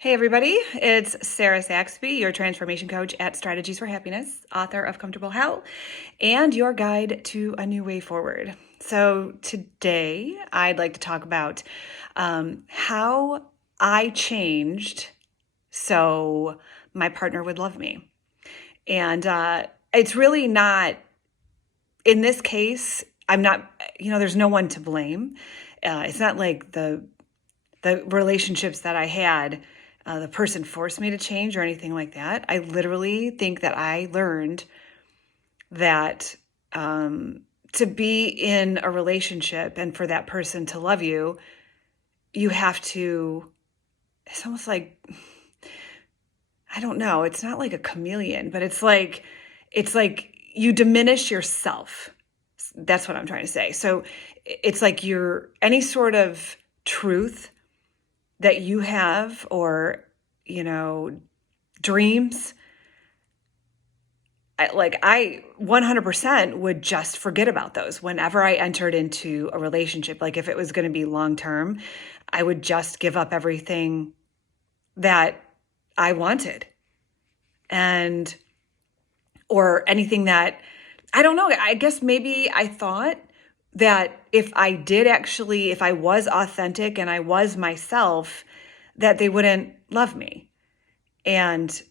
Hey everybody, it's Sarah Saxby, your transformation coach at Strategies for Happiness, author of Comfortable Hell, and your guide to a new way forward. So today I'd like to talk about how I changed so my partner would love me. And it's really not, in this case, I'm not, there's no one to blame. It's not like the relationships that I had, the person forced me to change or anything like that. I literally think that I learned that to be in a relationship and for that person to love you, you have to, it's almost like, I don't know, it's not like a chameleon, but it's like you diminish yourself. That's what I'm trying to say. So it's like any sort of truth that you have or, dreams, I 100% would just forget about those whenever I entered into a relationship. Like if it was going to be long term, I would just give up everything that I wanted or anything that, I don't know, I guess maybe I thought that if I was authentic and I was myself, that they wouldn't love me. And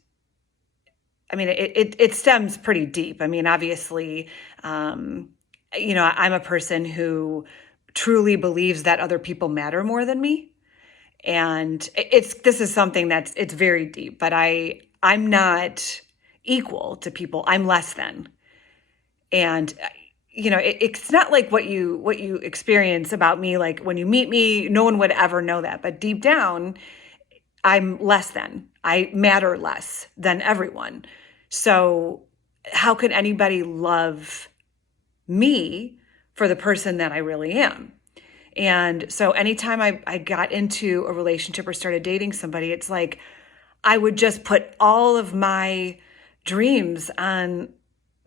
I mean, it stems pretty deep. I mean, obviously, I'm a person who truly believes that other people matter more than me. And this is something it's very deep, but I'm not equal to people. I'm less than. And it's not like what you experience about me. Like when you meet me, no one would ever know that. But deep down, I'm less than. I matter less than everyone. So how could anybody love me for the person that I really am? And so anytime I got into a relationship or started dating somebody, it's like I would just put all of my dreams on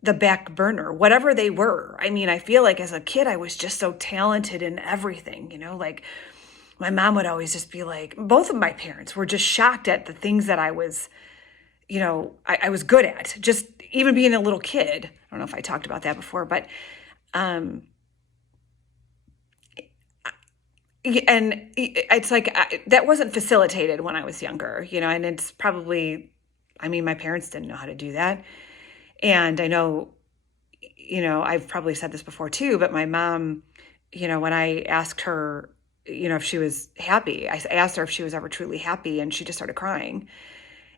the back burner, whatever they were. I mean, I feel like as a kid, I was just so talented in everything, like my mom would always just be like, both of my parents were just shocked at the things that I was, I was good at, just even being a little kid. I don't know if I talked about that before, but, and it's like, that wasn't facilitated when I was younger, and it's probably, my parents didn't know how to do that. And I know, I've probably said this before too, but my mom, when I asked her, if she was happy, I asked her if she was ever truly happy, and she just started crying.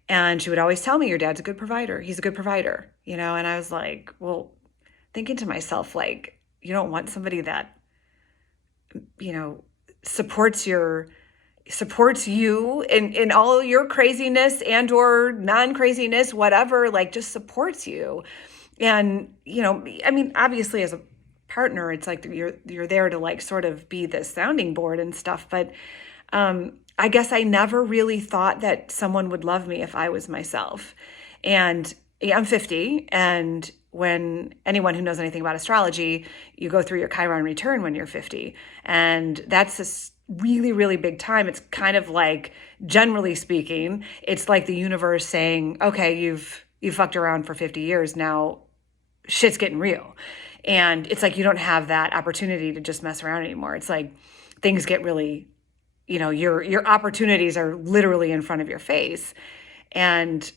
And she would always tell me, your dad's a good provider. He's a good provider, and I was like, well, thinking to myself, like, you don't want somebody that, supports you in all your craziness and or non-craziness, whatever, like just supports you. And, obviously as a partner, it's like you're there to like sort of be the sounding board and stuff. But I guess I never really thought that someone would love me if I was myself. And I'm 50, and when anyone who knows anything about astrology, you go through your Chiron return when you're 50. And that's a really, really big time. It's kind of like, generally speaking, it's like the universe saying, okay, you've fucked around for 50 years. Now shit's getting real. And it's like, you don't have that opportunity to just mess around anymore. It's like things get really, your opportunities are literally in front of your face. And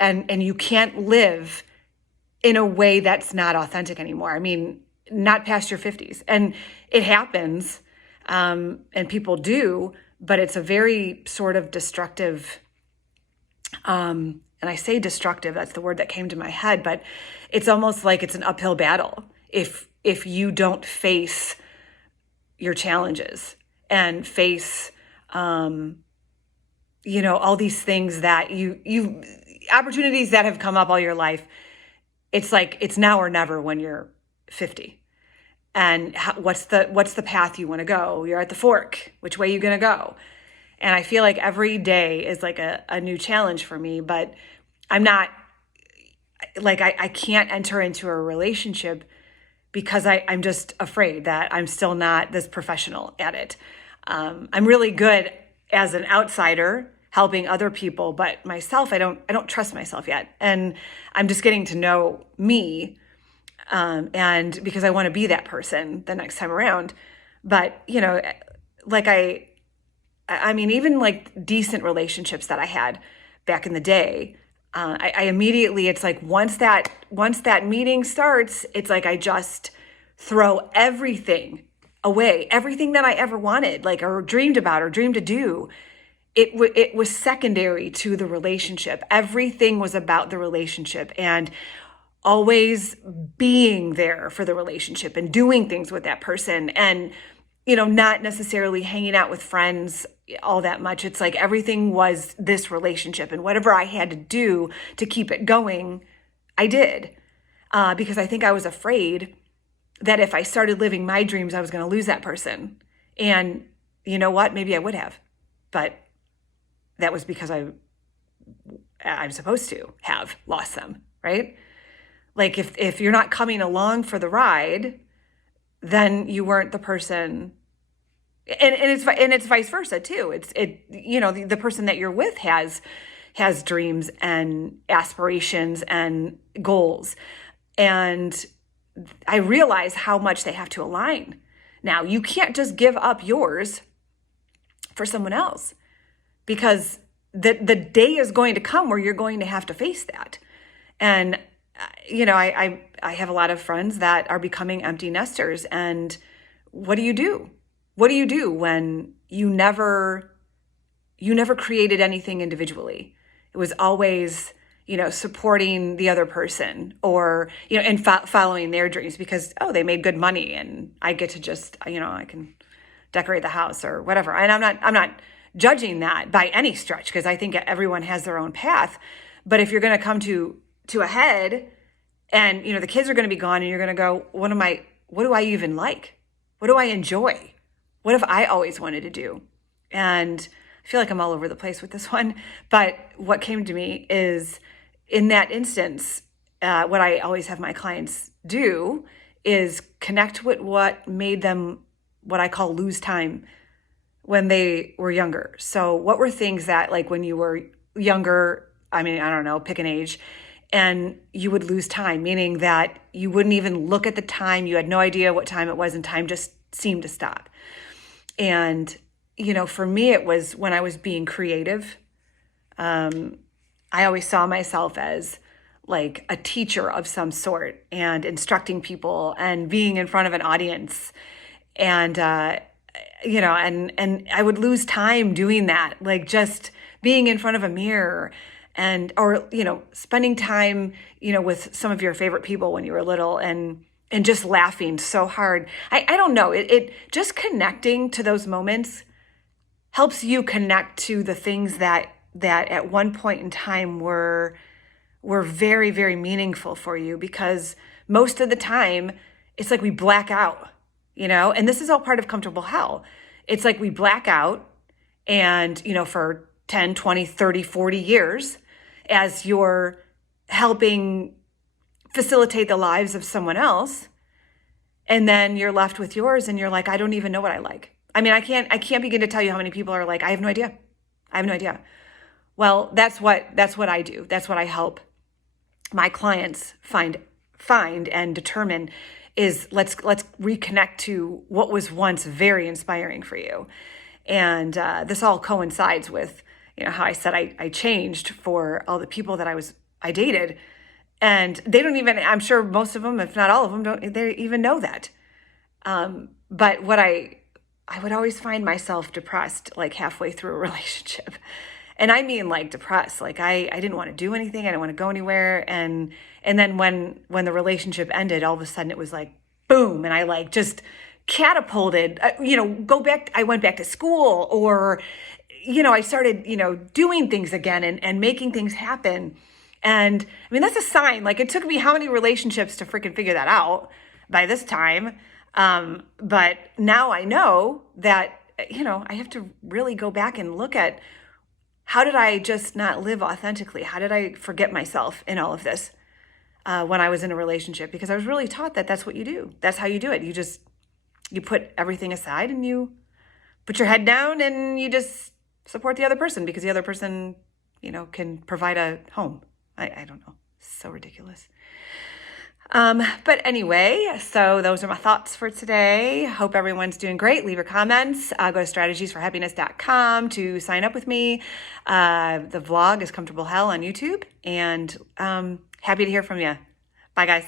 you can't live in a way that's not authentic anymore. I mean, not past your 50s. And it happens, and people do, but it's a very sort of destructive, and I say destructive, that's the word that came to my head, but it's almost like it's an uphill battle if you don't face your challenges and face, all these things that you opportunities that have come up all your life. It's like, it's now or never when you're 50. And what's the path you want to go? You're at the fork. Which way are you going to go? And I feel like every day is like a new challenge for me, but I'm not like, I can't enter into a relationship because I'm just afraid that I'm still not this professional at it. I'm really good as an outsider, helping other people, but myself, I don't trust myself yet. And I'm just getting to know me. And because I want to be that person the next time around. But, like I mean, even like decent relationships that I had back in the day, I immediately, it's like once that meeting starts, it's like I just throw everything away, everything that I ever wanted, like, or dreamed about or dreamed to do. It was secondary to the relationship. Everything was about the relationship and always being there for the relationship and doing things with that person and, not necessarily hanging out with friends all that much. It's like everything was this relationship, and whatever I had to do to keep it going, I did. Because I think I was afraid that if I started living my dreams, I was going to lose that person. And you know what? Maybe I would have, but that was because I'm supposed to have lost them, right? Like if you're not coming along for the ride, then you weren't the person. And it's vice versa too. The person that you're with has dreams and aspirations and goals. And I realize how much they have to align. Now, you can't just give up yours for someone else, because the day is going to come where you're going to have to face that. And I have a lot of friends that are becoming empty nesters. And what do you do? What do you do when you never created anything individually? It was always, supporting the other person, or, and following their dreams because, they made good money and I get to just, I can decorate the house or whatever. And I'm not judging that by any stretch, because I think everyone has their own path. But if you're going to come to a head and, the kids are going to be gone and you're going to go, what do I even like? What do I enjoy? What have I always wanted to do? And I feel like I'm all over the place with this one, but what came to me is, in that instance, what I always have my clients do is connect with what made them, what I call, lose time when they were younger. So what were things that, like, when you were younger, I mean, I don't know, pick an age, and you would lose time, meaning that you wouldn't even look at the time. You had no idea what time it was, and time just seemed to stop. And, for me, it was when I was being creative. I always saw myself as like a teacher of some sort and instructing people and being in front of an audience. And, and I would lose time doing that, like just being in front of a mirror or spending time, with some of your favorite people when you were little and just laughing so hard. I don't know. It just connecting to those moments helps you connect to the things that at one point in time were very, very meaningful for you, because most of the time it's like we black out, and this is all part of comfortable hell. It's like we black out and, for 10, 20, 30, 40 years as you're helping facilitate the lives of someone else. And then you're left with yours and you're like, I don't even know what I like. I mean, I can't begin to tell you how many people are like, I have no idea. Well, that's what I do. That's what I help my clients find and determine is let's reconnect to what was once very inspiring for you. And this all coincides with, how I said I changed for all the people that I dated. And they don't even, I'm sure most of them, if not all of them, they even know that. But what I would always find myself depressed, like halfway through a relationship. And I mean, like, depressed. Like I didn't want to do anything. I didn't want to go anywhere. And then when the relationship ended, all of a sudden it was like, boom. And I like just catapulted, I went back to school, or, I started, doing things again and making things happen. And I mean, that's a sign. Like, it took me how many relationships to freaking figure that out by this time. But now I know that, I have to really go back and look at, how did I just not live authentically? How did I forget myself in all of this when I was in a relationship? Because I was really taught that that's what you do. That's how you do it. You put everything aside and you put your head down and you just support the other person because the other person, can provide a home. I don't know. So ridiculous. But anyway, so those are my thoughts for today. Hope everyone's doing great. Leave your comments. Go to strategiesforhappiness.com to sign up with me. The vlog is Comfortable Hell on YouTube, and happy to hear from you. Bye, guys.